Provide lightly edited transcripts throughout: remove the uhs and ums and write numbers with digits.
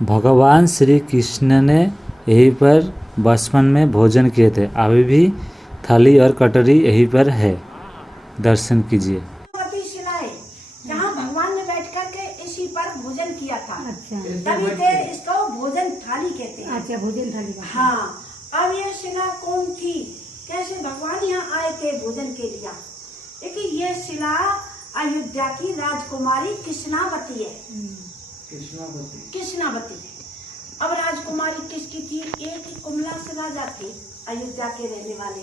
भगवान श्री कृष्ण ने यहीं पर बचपन में भोजन किए थे। अभी भी थाली और कटोरी यहीं पर है, दर्शन कीजिए। जहाँ भगवान ने बैठ कर के इसी पर भोजन किया था। अच्छा, तभी से इसको भोजन थाली कहते हैं। अच्छा, भोजन थाली। हाँ, अब ये शिला कौन थी, कैसे भगवान यहाँ आए थे भोजन के लिए? देखिए, ये शिला अयोध्या की राजकुमारी कृष्णावती है। कृष्णावती। अब राजकुमारी किसकी थी? एक कुमला से राजा थे अयोध्या के रहने वाले,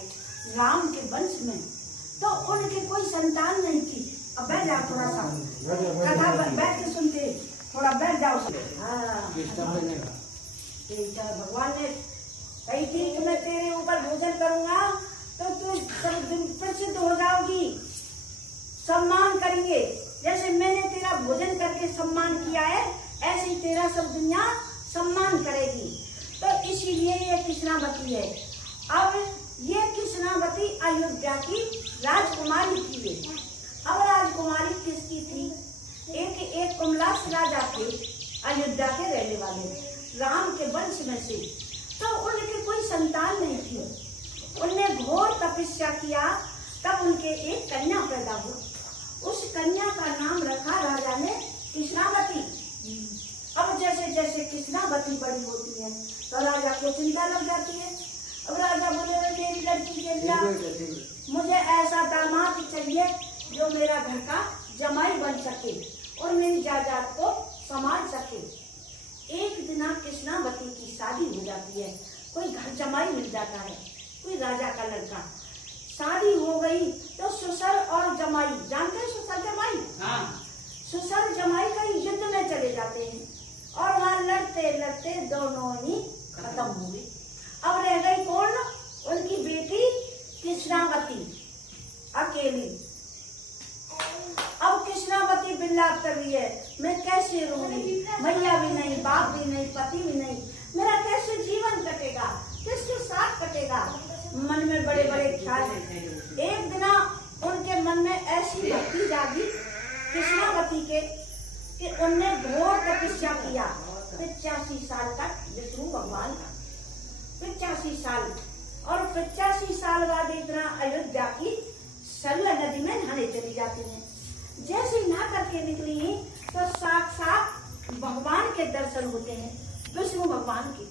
राम के वंश में। तो उनकी कोई संतान नहीं थी। अब बैठ जाओ, थोड़ा सा कथा बैठ के सुनते, थोड़ा बैठ जाओ। भगवान ने कही थी कि मैं तेरे ऊपर भोजन करूंगा तो तू प्रसिद्ध हो जाओगी, सम्मान करेंगे। जैसे मैंने तेरा भोजन करके सम्मान किया है, ऐसे ही तेरा सब दुनिया सम्मान करेगी। तो इसीलिए ये कृष्णावती है। अब ये कृष्णावती अयोध्या की राजकुमारी थी। अब राजकुमारी किसकी थी? एक कुमलास राजा थे अयोध्या के रहने वाले, राम के वंश में से। तो उनकी कोई संतान नहीं थी। उनने घोर तपस्या किया, तब उनके एक कन्या पैदा हुई। उस कन्या का नाम रखा राजा ने कृष्णावती। अब जैसे जैसे कृष्णावती बड़ी होती है तो राजा को चिंता लग जाती है। अब राजा बोले, मेरी लड़की के लिए मुझे ऐसा दामाद चाहिए जो मेरा घर का जमाई बन सके और मेरी जायदाद को संभाल सके। एक दिन कृष्णावती की शादी हो जाती है, कोई घर जमाई मिल जाता है, कोई राजा का लड़का। शादी हो गई तो ससुर और जमाई, जानते हैं ससुर जमाई? हाँ। ससुर जमाई कहीं युद्ध में चले जाते हैं और वहाँ लड़ते लड़ते दोनों ही खत्म हो गई। अब रह गई कौन? उनकी बेटी कृष्णावती अकेली। अब कृष्णावती बिल्लाप कर रही है, मैं कैसे रहूंगी? भैया भी नहीं, बाप भी नहीं, पति भी नहीं, मेरा कैसे जीवन कटेगा? किसके साथ कटेगा? मन में बड़े बड़े ख्याल। एक दिन उनके मन में ऐसी भक्ति जागी कृष्णावती के कि उनने घोर तपस्या किया 85 साल तक विष्णु भगवान का। 85 साल। और 85 साल बाद इतना अयोध्या की सरला नदी में नहाने चली जाती हैं। जैसे ही नहा करके निकली तो साक्षात भगवान के दर्शन होते हैं, विष्णु भगवान के।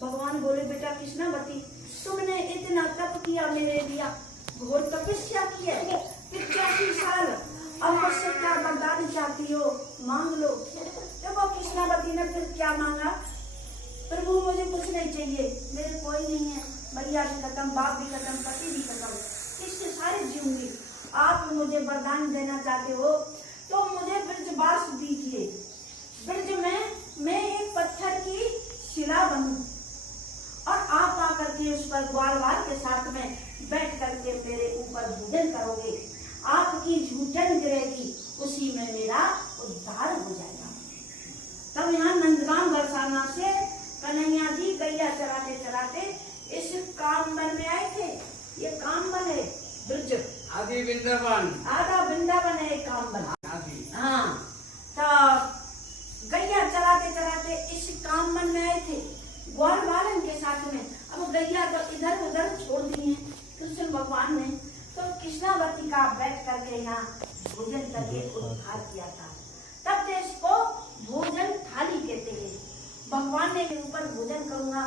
भगवान बोले, बेटा कृष्णावती, तुमने इतना तप किया मेरे लिए, घोर तपस्या की है 85 साल, अब मुझसे क्या वरदान चाहती हो? मांग लो। देखो कृष्णावती ने फिर क्या मांगा? प्रभु मुझे कुछ नहीं चाहिए, मेरे कोई नहीं है, भैया भी खत्म, बाप भी खत्म, पति भी खत्म, इससे सारे जीऊंगी। आप मुझे वरदान देना चाहते हो तो मुझे ब्रजवास दीजिए। ब्रज में मैं एक पत्थर की शिला बनूं और आप आकर के उस पर ग्वालवाल के साथ में बैठ करके मेरे ऊपर भोजन करोगे, आपकी झूठन गिरेगी, उसी में मेरा उद्धार हो जाएगा। तब यहाँ नंदगांव बरसाना से कन्हैया जी गैया चराते चराते इस कामबन में आए थे। ये कामबन है ब्रज, आदि वृंदावन, आधा वृंदावन है कामबन। हाँ, तो गैया चराते चराते इस कामबन में आए थे ग्वाल बालन के साथ में। अब गैया तो इधर उधर छोड़ दी है कृष्ण भगवान ने, तो कृष्णावती का बैठ करके यहाँ भोजन करके उद्धार किया था। तब से इसको भोजन थाली कहते हैं। भगवान ने ऊपर भोजन करूंगा